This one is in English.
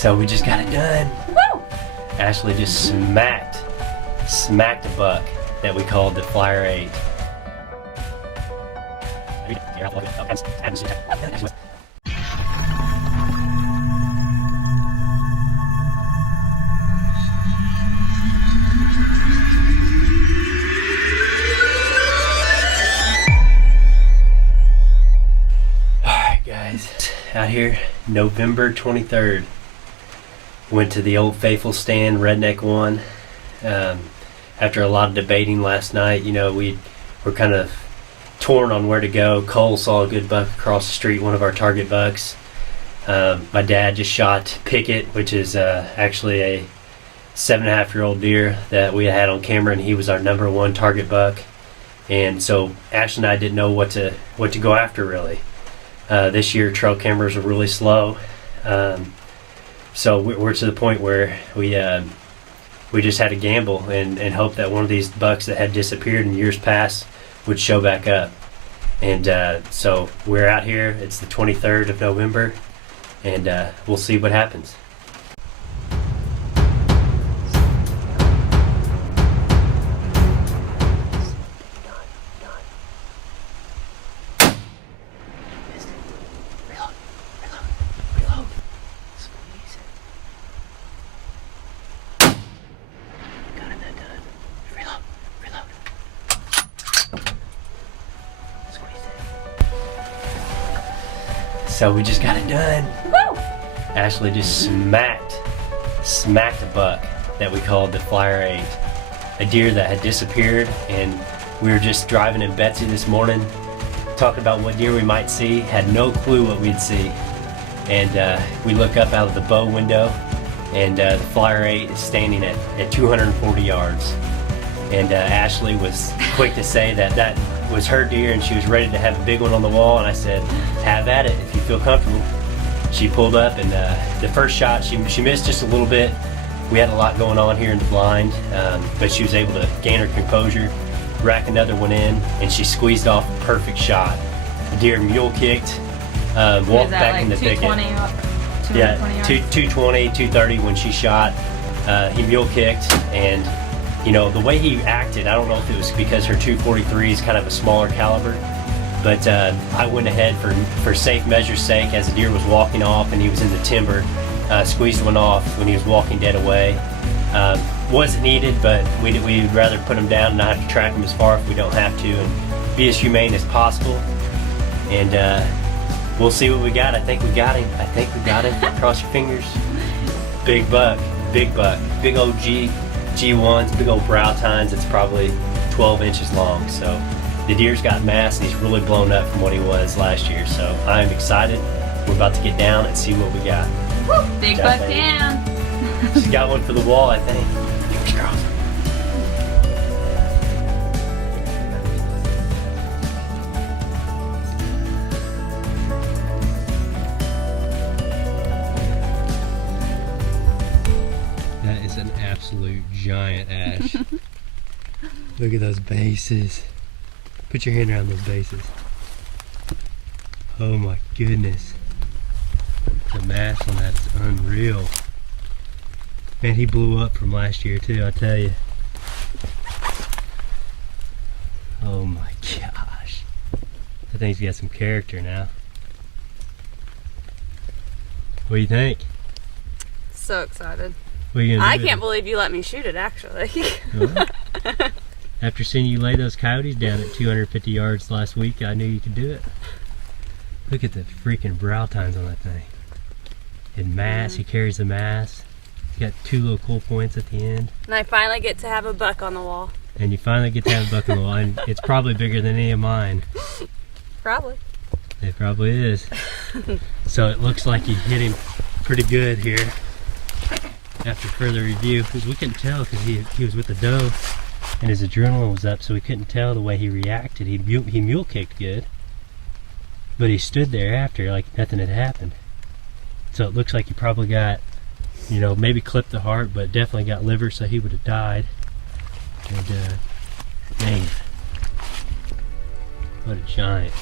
So we just got it done. Woo! Ashley just smacked a buck that we called the Flyer 8. Alright guys, out here November 23rd. Went to the Old Faithful stand, Redneck 1. After a lot of debating last night, you know, we were kind of torn on where to go. Cole saw a good buck across the street, one of our target bucks. My dad just shot Pickett, which is actually a 7.5-year-old deer that we had on camera, and he was our #1 target buck. And so Ashley and I didn't know what to go after really. This year trail cameras are really slow. So we're to the point where we just had to gamble and hope that one of these bucks that had disappeared in years past would show back up. And so we're out here. It's the 23rd of November, and we'll see what happens. So we just got it done. Woo! Ashley just smacked a buck that we called the Flyer 8. A deer that had disappeared, and we were just driving in Betsy this morning, talking about what deer we might see, had no clue what we'd see. And we look up out of the bow window, and the Flyer 8 is standing at 240 yards. And Ashley was quick to say that was her deer, and she was ready to have a big one on the wall, and I said, have at it if you feel comfortable. She pulled up, and the first shot she missed just a little bit. We had a lot going on here in the blind, but she was able to gain her composure, rack another one in, and she squeezed off a perfect shot. The deer mule kicked, walked back like in the thicket. 220 Yeah, 220, 230 when she shot. He mule kicked, and you know, the way he acted, I don't know if it was because her 243 is kind of a smaller caliber, but I went ahead for safe measure's sake as the deer was walking off and he was in the timber, squeezed one off when he was walking dead away. Wasn't needed, but we'd rather put him down and not have to track him as far if we don't have to, and be as humane as possible. And we'll see what we got. I think we got him. I think we got him. Cross your fingers. Big buck, big old G1s, big old brow tines. It's probably 12 inches long. So the deer's got mass, and he's really blown up from what he was last year. So I'm excited. We're about to get down and see what we got. Woo! Big buck down. She's got one for the wall, I think. Fingers crossed. That is an absolute giant ash. Look at those bases. Put your hand around those bases. Oh my goodness. The mass on that is unreal. Man, he blew up from last year too, I tell you. Oh my gosh. I think he's got some character now. What do you think? So excited. What are you gonna do I with can't it? believe you let me shoot it, actually. Well, after seeing you lay those coyotes down at 250 yards last week, I knew you could do it. Look at the freaking brow tines on that thing. In mass, he carries the mass. He's got 2 little cool points at the end. And I finally get to have a buck on the wall. And you finally get to have a buck on the line. It's probably bigger than any of mine. Probably. It probably is. So it looks like you hit him pretty good here after further review, because we couldn't tell because he was with the doe and his adrenaline was up, so we couldn't tell the way he reacted. He mule kicked good, but he stood there after like nothing had happened. So it looks like he probably got, you know, maybe clipped the heart, but definitely got liver, so he would have died. And man, what a giant.